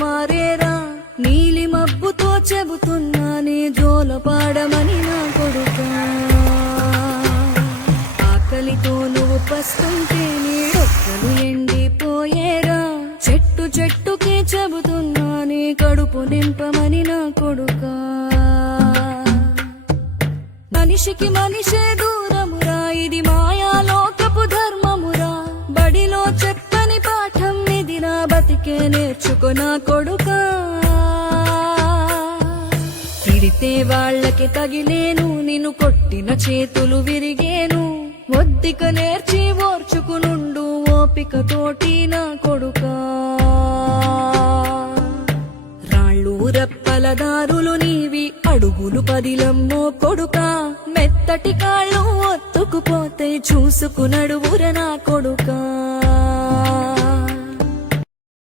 మారేరా. నీలి మబ్బుతో చెబుతున్నానే జోలపాడమని నా కొడుకా. ఆకలితో నువ్వు పస్తుంటే నీడొక్కలు ఎండిపోయేరా. చెట్టు చెట్టుకే చెబుతున్నానే కడుపు నింపమని నా కొడుకా. మనిషికి మనిషే దూరమురా, ఇది మాయాలోకపు ధర్మమురా. బడిలో చెప్పని పాఠం ఇది, నా బతికే నేర్చుకో నా కొడుకా. తిడితే వాళ్ళకి తగిలేను, నిన్ను కొట్టిన చేతులు విరిగేను. ఒద్దిక నేర్చి ఓర్చుకునుండు ఓపిక తోటి నా కొడుకా. రాళ్ళు రెప్పల దారులు నీవి, అడుగులు పదిలమ్మో కొడుకా. మెత్తటి కాళ్ళు ఒత్తుకుపోతే చూసుకునడువుర నా కొడుకా.